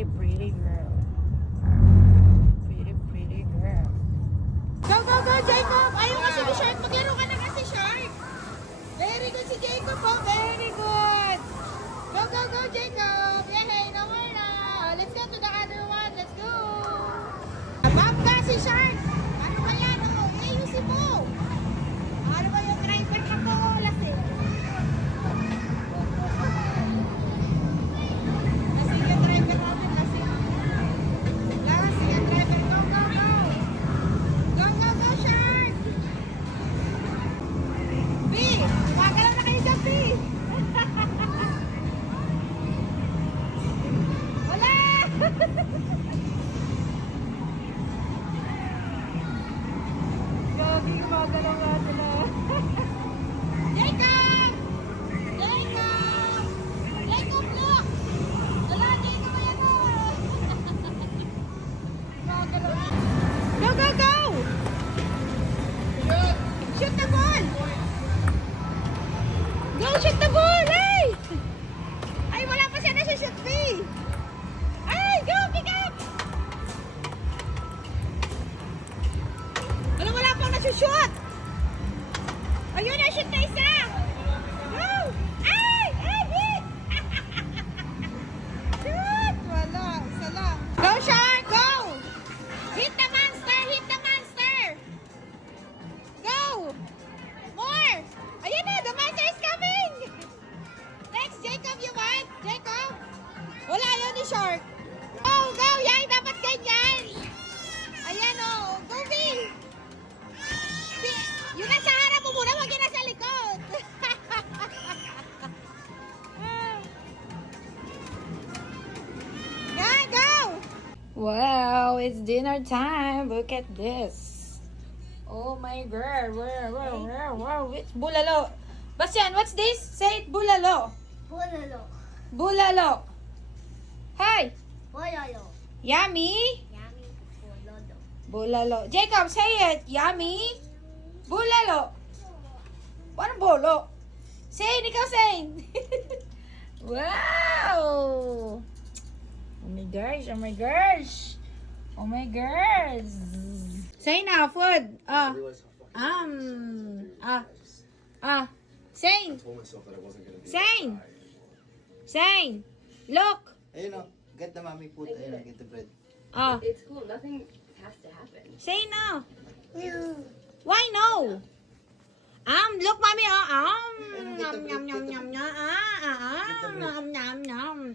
Pretty, pretty girl. Pretty, pretty girl. Go, go, go, Jacob! Ayaw kasi ni Shark. Maglaro ka na kasi, Shark. Very good si Jacob, oh. Very good. Go, go, go, Jacob. Yay, no more na. Let's go to the other one. Let's go. Abab ka si Shark. Ano ba yan? Oh, ayusin mo. Ano ba yung driver ka to? Lasing. Lasing yung driver natin. Lasing. Lasing yung driver. Go, go, go. Go, go, go, Shark. B, gumagalaw na kayo sa B. Wala. Gagi, gumagalaw nga sila. Jacob! Jacob! Jacob, look! Wala, Jacob, ayan o! Gumagalaw. Go, go, go! Shoot! Shoot the ball! Go, shoot the ball! Hey! Ay, wala pa siya na shoot B! Ay, go, pick up! Wala pang nasushoot! Ayun, na-shoot na isa! Go! Ay! Ay! Hit! Shoot! Wala, isa lang. Go, Shark! Go! Hit the monster! Hit the monster! Go! More! Ayan na! The monster is coming! Next, Jacob, you want? Jacob? Wala yun ni Shark. Go! Go! Yan! Dapat ganyan! Ayan o! Go, Bill! Yung nasa harap mo muna, wag yun nasa likod. Go, go! Wow, it's dinner time. Look at this. Oh my God. Wow. It's bulalo. Bastian, what's this? Say it, bulalo. Bololo. Bulalo. Hi. Bololo. Yummy. Yummy. Bololo. Bulalo. Jacob, say it. Yummy. Bulalo. Parang bolo. Say, ikaw say. Wow. Oh my gosh, oh my gosh. Oh my gosh. Say now, food. Say. Say. Look. Ayun o, get the mommy food, ayun o, get the bread. It's cool. Nothing has to happen. Say now. Why no? Look, mommy. Yum, yum, yum, yum. Yum.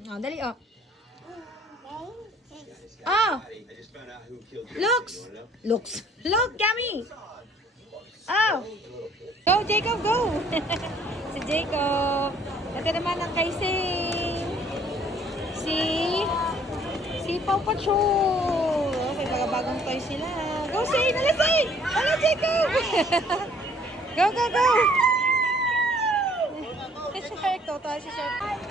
Oh, dali, oh. Oh. Looks. Look, yummy. Oh. Go, Jacob, go. Si Jacob. Ito naman ang kay Sing. Si Paw Patrol. Okay, bagong toy sila. Go, Say! Nalasay! Wala, Jacob! Go, go, go! Si Shark. Total si Shark.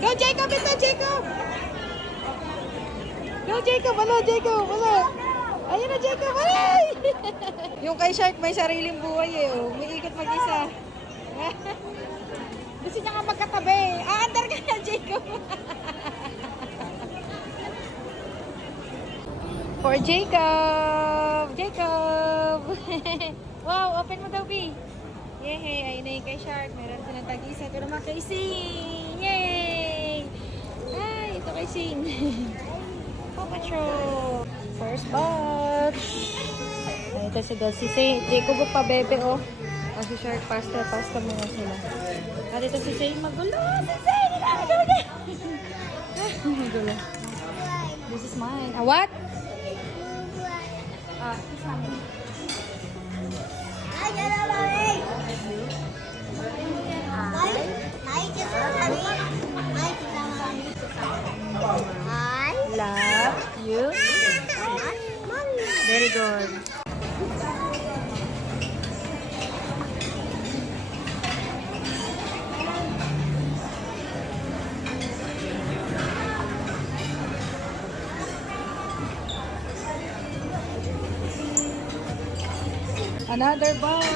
Go, Jacob! Ito, Jacob! Go, Jacob! Wala, Jacob! Wala! Ayun na, Jacob! Wala! Yung kay Shark may sariling buhay eh. Oh. Umiikot mag-isa. Gusto niya nga magkatabi. Andar ka na, Jacob! For Jacob! Jacob! Wow, open mo daw, B. Yay! Ayun na yung kay Shark. Meron silang tag-isa. Ito naman kay Sing! Yay! Ay, ito kay Sing. Paw Patrol! First batch! Ay, ito si Sing. Jacob pa, bebe, oh. Oh, si Shark, pasta muna sila. At ito si Sing. Magulo! Si Sing! Magulo. This is mine. What? This is mine. Ay, gano'n, mami. Ay, kita, mami. Ay, kita, mami. Ay. Love you. Mami. Very good. Another box.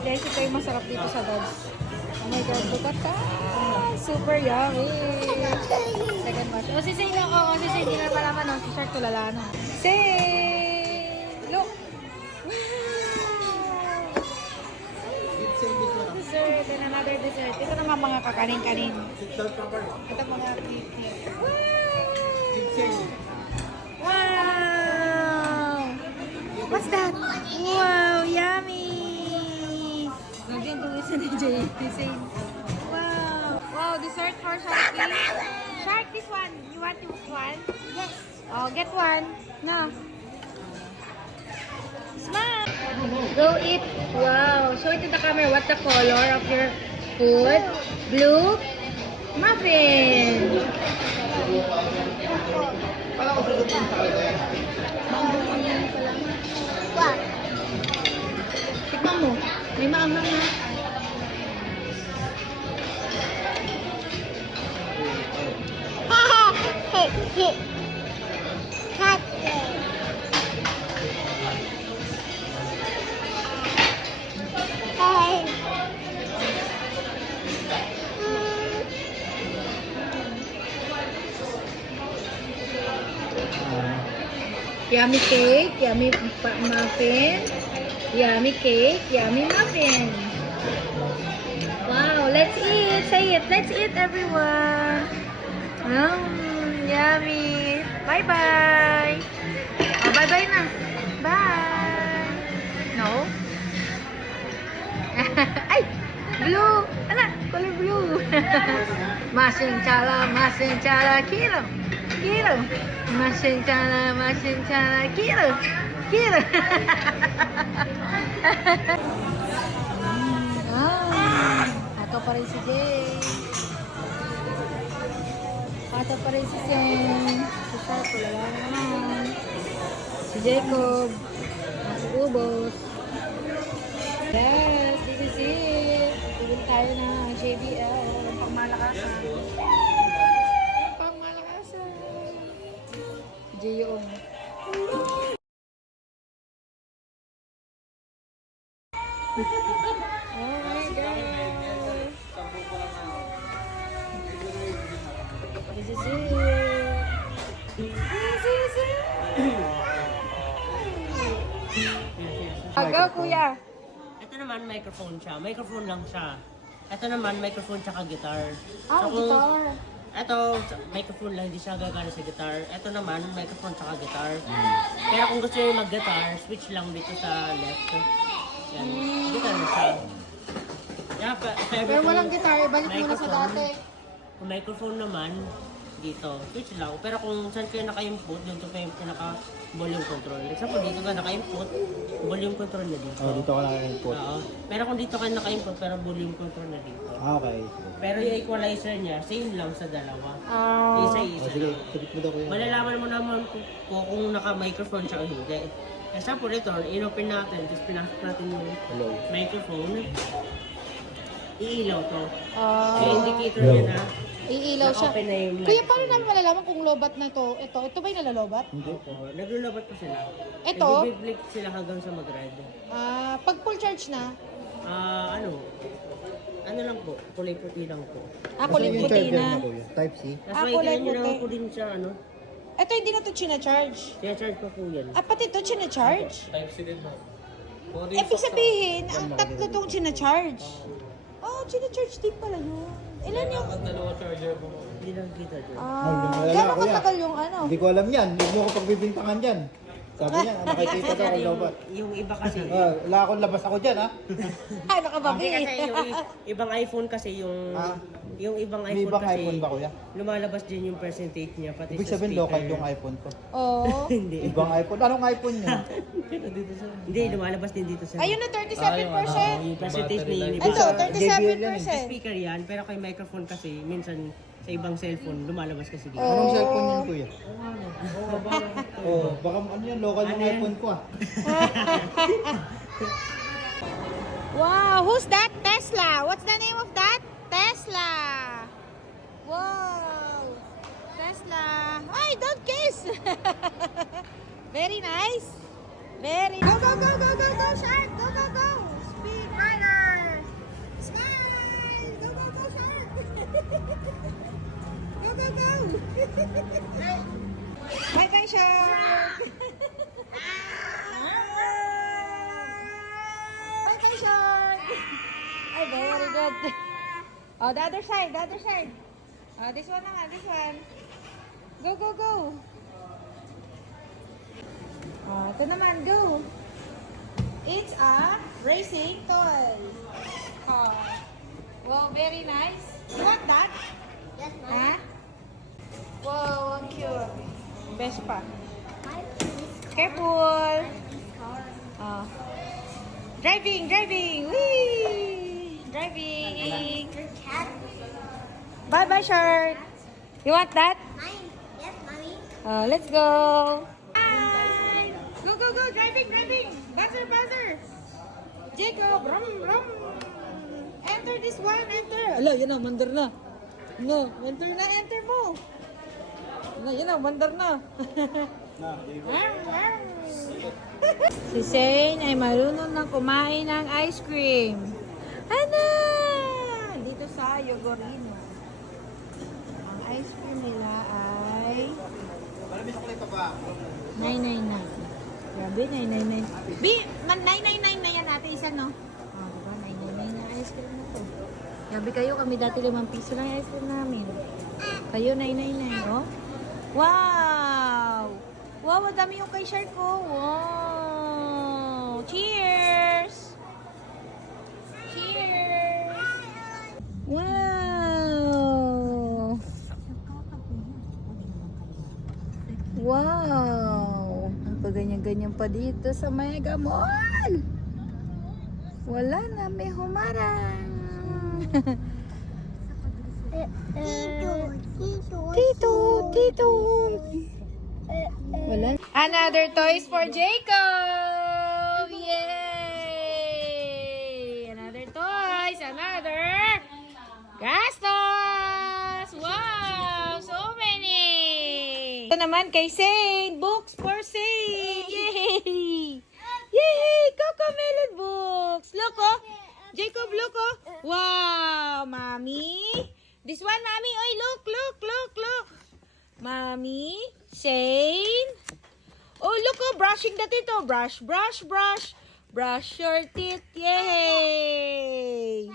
Guys, ito yung masarap dito sa Dodge. Oh my God, look at that. Super yummy. Second batch. Oh, si Say lang. Oo, si Say. Hindi na malaman. Oh. Si Shark tulala na. Say! Look! Wow! Dessert and another dessert. Ito naman mga kakanin-kanin. Ito mga kiki. Wow! What's that? Wow! Yummy! Nagyan kung isa ni Jay. Wow! Wow! Dessert for Sharky. Shark, this one. You want this one? Yes. Oh, get one. No. Smile. Go eat. Wow. Show it to the camera. What's the color of your food? Blue. Muffin. What? Tikman mo. May maangang na. Hey, hey. Cut it. Hey. Yummy cake. Yummy muffin. Yummy cake. Yummy muffin. Wow. Let's eat. Say it. Let's eat, everyone. Yummy. Bye-bye. Oh, bye-bye na. Bye. No? Ay! Blue! Ano? Color blue. Masing chala, kilo. Kilo. Masing chala, kilo. Kilo. Ako pa rin si Jay. Ata pa rin si Sen. Si Shark, wala naman. Si Jacob. Si Ubos. Yes, this is it. Bibili tayo ng JBL. Ang pangmalakasan. Ang pangmalakasan. Si J.O. Oh my God. This is it. This is it. Agaw, kuya. Ito naman, microphone siya. Microphone lang siya. Ito naman, microphone tsaka guitar. Ah, kung- guitar. Ito, microphone lang, hindi siya gagana sa guitar. Ito naman, microphone tsaka guitar. Pero kung gusto niyo mag-guitar, switch lang dito sa left. Yan. Guitar na siya. Yeah, Pero walang guitar, balik muna sa dati. Kung microphone naman, dito, switch lang. Pero kung saan kayo naka-input, dito pa yung pinaka-volume control. Example, dito ka naka-input, volume control na dito. Oh, dito ka lang input. Oo. Pero kung dito ka naka-input, pero volume control na dito. Ah, okay. Pero yung equalizer niya, same lang sa dalawa. Oh. Isa-isa. Oh, sige, tupit mo daw ko yun. Malalaman mo naman kung naka-microphone siya o hindi. Example, ito, in-open natin, tapos pinasok natin yung Hello. microphone. Iilaw to. Ah, Yung indicator niya na, iilaw siya. na-open na yung Kuya, paano namin malalaman kung lobat na to? Ito ba yung nalalobat? Hindi. Naglulabat pa sila. Ito? Nag-flip sila hanggang sa mag-red. Ah, pag full charge na, Ano lang po, kulay puti lang po. kulit Yung puti charger na. na kuya. Type C. Tapos Ah, makikita kulay nyo naman puti. po din siya, Ito hindi na to charge. Kaya-charge pa po yan. Ah, pati ito charge. Ibig sabihin, ang tatlo tong charge. Oh, charge din pala yun. Ilan yung... Hindi lang kita dyan. Ah, Wala, gano'ng kuya. katagal yung ano? Hindi ko alam yan. Hindi mo ako pagbibintangan dyan. Sabi niya, nakikita daw ako lobat. Yung iba kasi, Wala akong labas ako dyan, ha? Ay, nakababi. hindi kasi yung ibang iPhone kasi Ah. yung ibang May iPhone ibang kasi iPhone ba, kuya? lumalabas din yung percentage niya pati Ibig sa sabihin, speaker. local yung iPhone ko. Oo. Hindi. Ibang iPhone. Anong iPhone yun? Hindi, lumalabas din dito sa Ayun na, 37%. yung percentage ni Ito, JBL yan 37%. speaker yan, pero kay microphone kasi minsan sa ibang cellphone lumalabas kasi dito. Oh. Anong cellphone yun, kuya? Oh, baka ano yan, local yung Ano yan? iPhone ko, ah. Wow, who's that? Tesla. What's the name of that? Tesla. Wow. Tesla. Ay, don't kiss. Very nice. Very. Go, go, go, go, go, go, shark. Go, go, go. Speed runner. Smile. Go, go, go, shark. Go, go, go. Bye, bye, shark. Bye, bye, shark. Ay, very good. Oh, the other side, the other side. Oh, this one naman, this one. Go, go, go. Oh, ito naman, go. It's a racing toy car. Wow, very nice. You want that? Yes, Ha? Wow, ang cute. Best pa. my police Careful. car. Oh. Driving, driving. Whee! Driving. Your cat. Bye-bye, shark. You want that? Mine. Yes, mommy. Let's go. Bye. Go, go, go. Driving, driving. Buzzer, buzzer. Jacob, rum, rum. Enter this one, enter. Ala, yun na, mandar na. No, enter na, enter mo. Yun na, mandar na. Si Shane ay marunong na kumain ng ice cream. Ano? Dito sa Yogurino. Ang ice cream nila ay 999. Grabe, 999. B, 999 na yan ate, isa no? Oh, diba? 999 na ice cream na to. Grabe kayo, kami dati 5 piso lang ice cream namin. Kayo 999, oh? Wow! Wow, madami yung kay Shark ko. Wow! Cheers! Cheers! Wow! Wow! Ang paganyan-ganyan pa dito sa Mega Mall! Wala na, may humarang! Tito. Tito! Wala. Another toys for Jacob! Yay! Another toys! Another gastos! Wow! So many! Ito naman kay Saint. Books for Saint! Yay! Yay! Cocomelon books! Look oh! Jacob, look oh! Wow! Mommy! This one, Mommy! Oy, look! Look! Look! Look! Mommy, Shane. Oh, look, oh, brushing the teeth, oh. Brush, brush, brush. Brush your teeth. Yay!